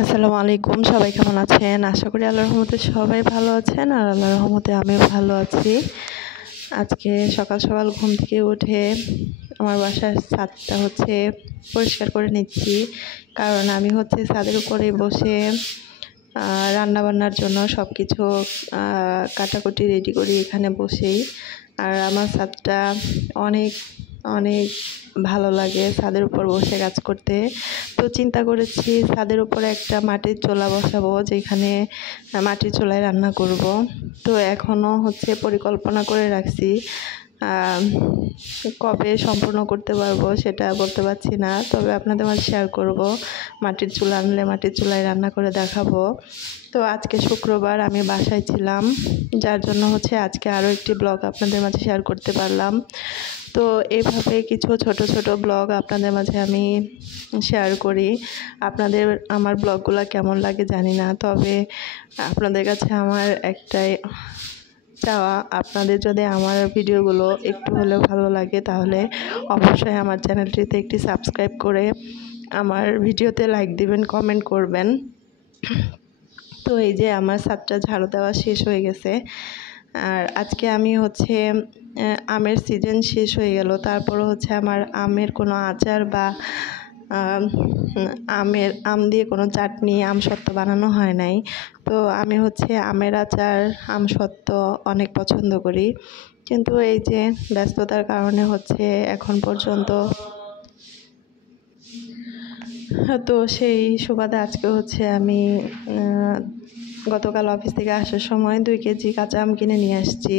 আসসালামু আলাইকুম। সবাই কেমন আছেন? আশা করি আল্লাহর রহমতে সবাই ভালো আছেন আর আল্লাহর রহমতে আমিও ভালো আছি। আজকে সকাল সকাল ঘুম থেকে উঠে আমার বাসার ছাদটা পরিষ্কার করে নিচ্ছি, কারণ আমি ছাদের উপরে বসে রান্না বান্নার জন্য সব কিছু কাটাকুটি রেডি করি এখানে বসেই। আর আমার ছাদটা অনেক অনেক ভালো লাগে ছাদের উপর বসে কাজ করতে। তো চিন্তা করেছি ছাদের উপরে একটা মাটির চুলা বসাবো, যেখানে মাটির চুলায় রান্না করব। তো এখনও পরিকল্পনা করে রাখছি, কবে সম্পূর্ণ করতে পারবো সেটা বলতে পারছি না, তবে আপনাদের মাঝে শেয়ার করব। মাটির চুলা আনলে মাটির চুলায় রান্না করে দেখাবো। তো আজকে শুক্রবার, আমি বাসায় ছিলাম, যার জন্য আজকে আরও একটি ব্লগ আপনাদের মাঝে শেয়ার করতে পারলাম। তো এইভাবে কিছু ছোট ছোট ব্লগ আপনাদের মাঝে আমি শেয়ার করি। আপনাদের আমার ব্লগগুলো কেমন লাগে জানি না, তবে আপনাদের কাছে আমার একটাই চাওয়া, আপনাদের যদি আমার ভিডিওগুলো একটু হলেও ভালো লাগে তাহলে অবশ্যই আমার চ্যানেলটিতে একটি সাবস্ক্রাইব করে আমার ভিডিওতে লাইক দিবেন, কমেন্ট করবেন। তো এই যে আমার ছাদটা ঝাড়ু দেওয়া শেষ হয়ে গেছে। আর আজকে আমি আমের সিজন শেষ হয়ে গেল, তারপরও আমার আমের কোনো আচার বা আম দিয়ে কোনো চাটনি, আমসত্ত্ব বানানো হয় নাই। তো আমি আমের আচার, আমসত্ত্ব অনেক পছন্দ করি, কিন্তু এই যে ব্যস্ততার কারণে এখন পর্যন্ত, তো সেই সুবাদে আজকে আমি গতকাল অফিস থেকে আসার সময় 2 কেজি কাঁচা আম কিনে নিয়ে আসছি।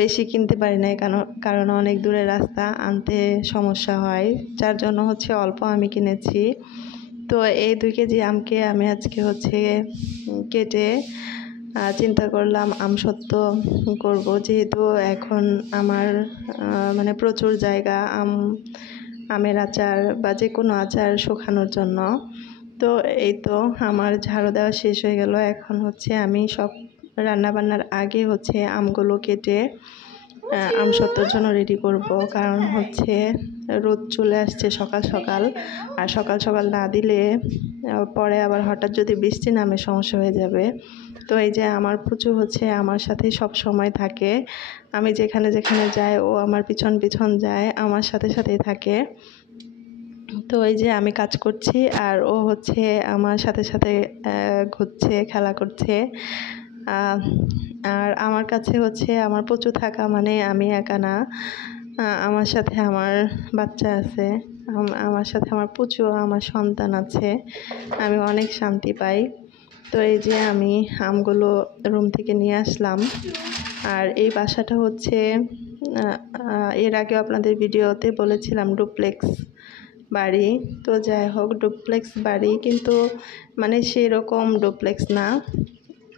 বেশি কিনতে পারি নাই, কারণ অনেক দূরের রাস্তা, আনতে সমস্যা হয়, যার জন্য অল্প আমি কিনেছি। তো এই 2 কেজি আমকে আমি আজকে কেটে চিন্তা করলাম আমসত্ত্ব করব, যেহেতু এখন আমার প্রচুর জায়গা আমের আচার বা যে কোনো আচার শুকানোর জন্য। তো এই তো আমার ঝাড়ু দেওয়া শেষ হয়ে গেল। এখন আমি সব রান্না বান্নার আগে আমগুলো কেটে আমসত্ত্বর জন্য রেডি করব, কারণ রোদ চলে আসছে সকাল সকাল, আর সকাল সকাল না দিলে পরে আবার হঠাৎ যদি বৃষ্টি নামে সমস্যা হয়ে যাবে। তো এই যে আমার পুচু আমার সাথেই সব সময় থাকে, আমি যেখানে যেখানে যাই ও আমার পিছন পিছন যায়, আমার সাথে সাথেই থাকে। তো এই যে আমি কাজ করছি আর ও আমার সাথে সাথে ঘুরছে, খেলা করছে। আর আমার কাছে আমার পুচু থাকা মানে আমি একা না, আমার সাথে আমার বাচ্চা আছে, আমার সাথে আমার পুচু, আমার সন্তান আছে, আমি অনেক শান্তি পাই। তো এই যে আমি আমগুলো রুম থেকে নিয়ে আসলাম। আর এই বাসাটা এর আগে আপনাদের ভিডিওতে বলেছিলাম ডুপ্লেক্স বাড়ি। তো যাই হোক, ডুপ্লেক্স বাড়ি কিন্তু সেই রকম ডুপ্লেক্স না।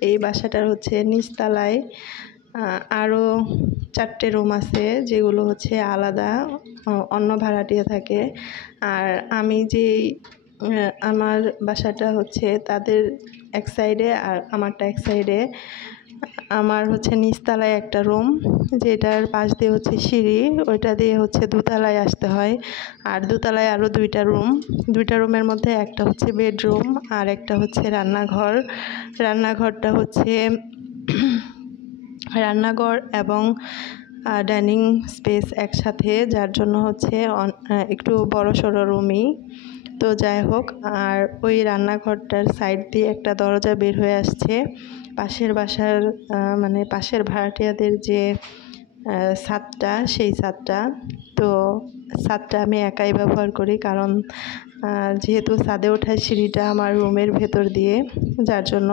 এই বাসাটার নিচতলায় আরও 4টে রুম আছে, যেগুলো আলাদা, অন্য ভাড়াটিয়া থাকে। আর আমি আমার বাসাটা তাদের এক সাইডে আর আমারটা এক সাইডে। আমার নিচতলায় একটা রুম, যেটার পাশ দিয়ে সিঁড়ি, ওইটা দিয়ে দোতলায় আসতে হয়। আর দোতলায় আরও 2টা রুম, 2টা রুমের মধ্যে একটা বেডরুম আর একটা রান্নাঘর। রান্নাঘরটা রান্নাঘর এবং ডাইনিং স্পেস একসাথে, যার জন্য একটু বড় সড়ো রুমই। তো যাই হোক, আর ওই রান্নাঘরটার সাইড দিয়ে একটা দরজা বের হয়ে আসছে পাশের বাসার, পাশের ভাড়াটিয়াদের যে ছাদটা, সেই ছাদটা। তো ছাদটা আমি একাই ব্যবহার করি, কারণ যেহেতু ছাদে ওঠার সিঁড়িটা আমার রুমের ভেতর দিয়ে, যার জন্য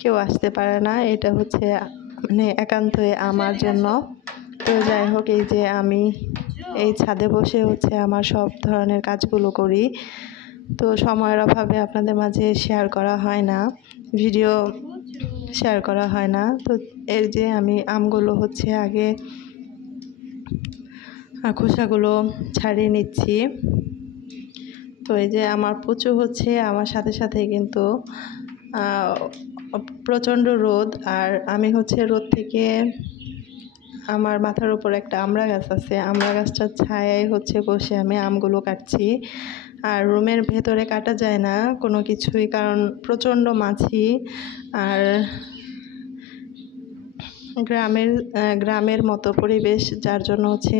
কেউ আসতে পারে না, এটা একান্তই আমার জন্য। তো যাই হোক, এই যে আমি এই ছাদে বসে আমার সব ধরনের কাজগুলো করি। তো সময়ের অভাবে আপনাদের মাঝে শেয়ার করা হয় না, ভিডিও শেয়ার করা হয় না। তো এর যে আমি আমগুলো আগে খোসাগুলো ছাড়িয়ে নিচ্ছি। তো এই যে আমার পুচু আমার সাথে সাথে, কিন্তু প্রচণ্ড রোদ, আর আমি রোদ থেকে, আমার মাথার উপর একটা আমড়া গাছ আছে, আমড়া গাছটার ছায়ায় বসে আমি আমগুলো কাটছি। আর রুমের ভেতরে কাটা যায় না কোনো কিছুই, কারণ প্রচণ্ড মাছি। আর গ্রামের মতো পরিবেশ, যার জন্য হচ্ছে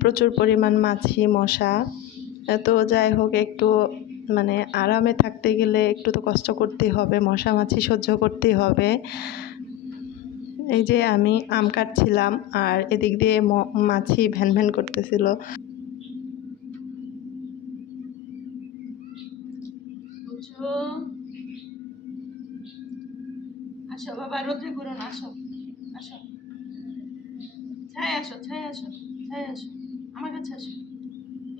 প্রচুর পরিমাণ মাছি মশা। তো যাই হোক, একটু মানে আরামে থাকতে গেলে একটু তো কষ্ট করতেই হবে, মশা মাছি সহ্য করতেই হবে। এই যে আমি আম কাটছিলাম আর এদিক দিয়ে মাছি ভ্যান ভ্যান করতেছিল। আসো বাবা, রোদ্রে ঘুরো না, আসো আসো, ছায় আসো, ছায় আসো, ছায় আসো, আমার কাছে আসো।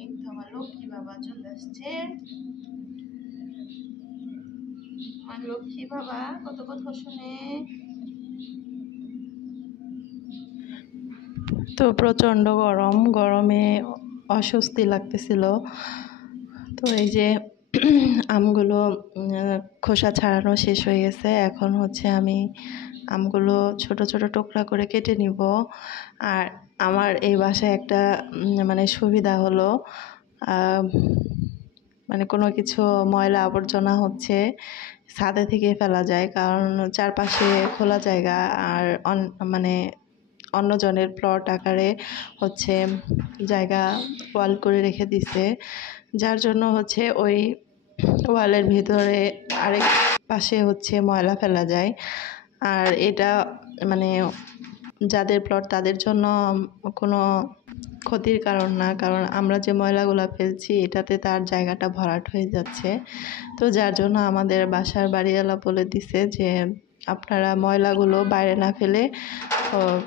এই তো আমার লক্ষ্মী বাবা চলে আসছে। আমার লক্ষ্মী বাবা কত কথা শুনে। তো প্রচণ্ড গরমে অস্বস্তি লাগতেছিল। তো এই যে আমগুলো খোসা ছাড়ানো শেষ হয়ে গেছে। এখন হচ্ছে আমি আমগুলো ছোট ছোট টুকরা করে কেটে নিব। আর আমার এই বাসায় একটা মানে সুবিধা হলো, মানে কোনো কিছু ময়লা আবর্জনা হচ্ছে ছাদে থেকে ফেলা যায়, কারণ চারপাশে খোলা জায়গা। আর মানে অন্যজনের প্লট আকারে হচ্ছে জায়গা ওয়াল করে রেখে দিছে, যার জন্য হচ্ছে ওই ওয়ালের ভিতরে আরেক পাশে হচ্ছে ময়লা ফেলা যায়। আর এটা মানে যাদের প্লট তাদের জন্য কোনো ক্ষতির কারণ না, কারণ আমরা যে ময়লাগুলো ফেলছি এটাতে তার জায়গাটা ভরাট হয়ে যাচ্ছে। তো যার জন্য আমাদের বাসার বাড়িওয়ালা বলে দিছে যে আপনারা ময়লাগুলো বাইরে না ফেলে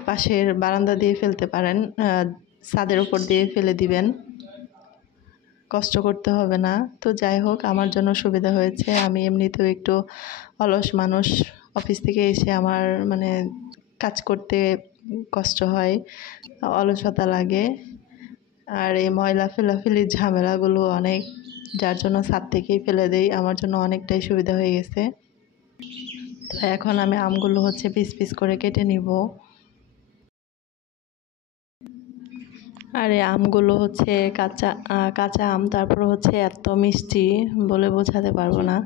পাশের বারান্দা দিয়ে ফেলতে পারেন, ছাদের উপর দিয়ে ফেলে দিবেন, কষ্ট করতে হবে না। তো যাই হোক, আমার জন্য সুবিধা হয়েছে। আমি এমনিতেও একটু অলস মানুষ, অফিস থেকে এসে আমার মানে কাজ করতে কষ্ট হয়, অলসতা লাগে। আর এই ময়লা ফেলাফেলির ঝামেলাগুলো অনেক, যার জন্য ছাদ থেকেই ফেলে দেই। আমার জন্য অনেকটাই সুবিধা হয়ে গেছে। তো এখন আমি আমগুলো হচ্ছে পিস পিস করে কেটে নিব। আর এই আমগুলো হচ্ছে কাঁচা আম, তারপর হচ্ছে এত মিষ্টি বলে বোঝাতে পারবো না।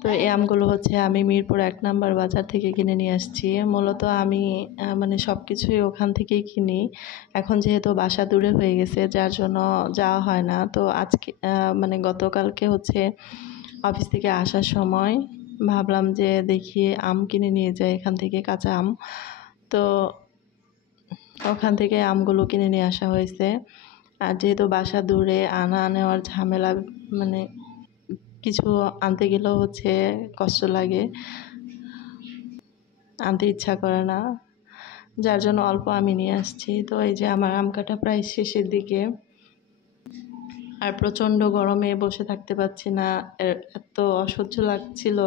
তো এই আমগুলো হচ্ছে আমি মিরপুর 1 নম্বর বাজার থেকে কিনে নিয়ে আসছি। মূলত আমি মানে সব কিছুই ওখান থেকেই কিনি। এখন যেহেতু বাসা দূরে হয়ে গেছে, যার জন্য যাওয়া হয় না। তো আজকে মানে গতকালকে হচ্ছে অফিস থেকে আসার সময় ভাবলাম যে দেখি আম কিনে নিয়ে যাই এখান থেকে, কাঁচা আম। তো ওখান থেকে আমগুলো কিনে নিয়ে আসা হয়েছে। আর যেহেতু বাসা দূরে, আনা নেওয়ার ঝামেলা, মানে কিছু আনতে গেলেও হচ্ছে কষ্ট লাগে, আনতে ইচ্ছা করে না, যার জন্য অল্প আমি নিয়ে আসছি। তো এই যে আমার আম কাটা প্রায় শেষের দিকে। আর প্রচণ্ড গরমে বসে থাকতে পারছি না, এত অসহ্য লাগছিল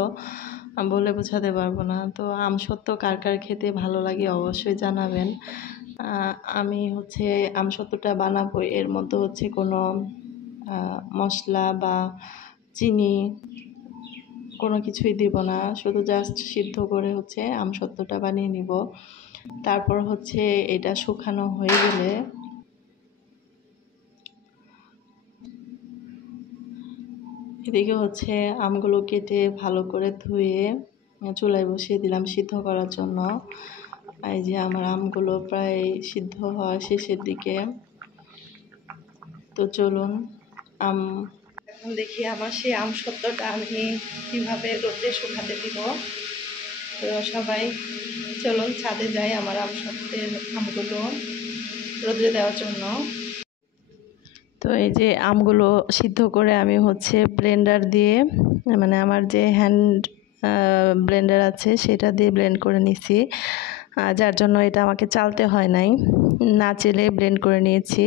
বলে বোঝাতে পারবো না। তো আমসত্ত্ব কার কার খেতে ভালো লাগে অবশ্যই জানাবেন। আমি হচ্ছে আমসত্ত্বটা বানাবো, এর মধ্যে হচ্ছে কোনো মশলা বা চিনি কোনো কিছুই দিব না, শুধু জাস্ট সিদ্ধ করে হচ্ছে আমসত্ত্বটা বানিয়ে নিব। তারপর হচ্ছে এটা শুকানো হয়ে গেলে এদিকে হচ্ছে আমগুলো কেটে ভালো করে ধুয়ে চুলায় বসিয়ে দিলাম সিদ্ধ করার জন্য। এই যে আমার আমগুলো প্রায় সিদ্ধ হওয়া শেষের দিকে। তো চলুন এখন দেখি আমার সেই আমসত্ত্বটা আমি কীভাবে রোদে শুকাতে দিব। তো সবাই চলুন ছাদে যাই আমার আমসত্ত্বের আমগুলো রোদে দেওয়ার জন্য। তো এই যে আমগুলো সিদ্ধ করে আমি হচ্ছে ব্লেন্ডার দিয়ে, মানে আমার যে হ্যান্ড ব্লেন্ডার আছে সেটা দিয়ে ব্লেন্ড করে নিছি, যার জন্য এটা আমাকে চালতে হয় নাই, না চেলে ব্লেন্ড করে নিয়েছি।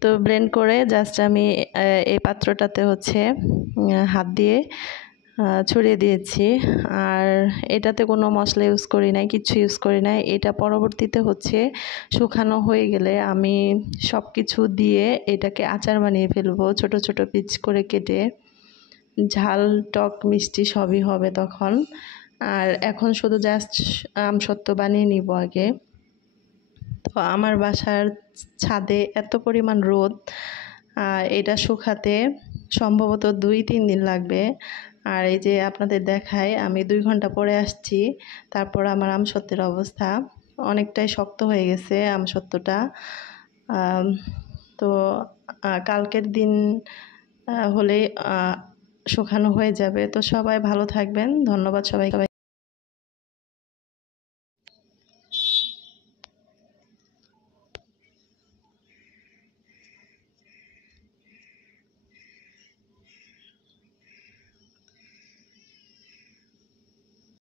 তো ব্লেন্ড করে জাস্ট আমি এই পাত্রটাতে হচ্ছে হাত দিয়ে ছড়িয়ে দিয়েছি। আর এটাতে কোনো মশলা ইউজ করি নাই, কিছু ইউজ করি নাই। এটা পরবর্তীতে হচ্ছে শুকানো হয়ে গেলে আমি সব কিছু দিয়ে এটাকে আচার বানিয়ে ফেলবো, ছোট ছোট পিস করে কেটে। ঝাল টক মিষ্টি সবই হবে তখন। আর এখন শুধু জাস্ট আমসত্ত্ব বানিয়ে নিব আগে। তো আমার বাসার ছাদে এত পরিমাণ রোদ, এটা শুকাতে সম্ভবত 2-3 দিন লাগবে। আর এই যে আপনাদের দেখাই, আমি 2 ঘন্টা পরে আসছি, তারপর আমার আমসত্ত্বের অবস্থা অনেকটাই শক্ত হয়ে গেছে আমসত্ত্বটা। তো কালকের দিন হলেই শুকানো হয়ে যাবে। তো সবাই ভালো থাকবেন। ধন্যবাদ সবাইকে।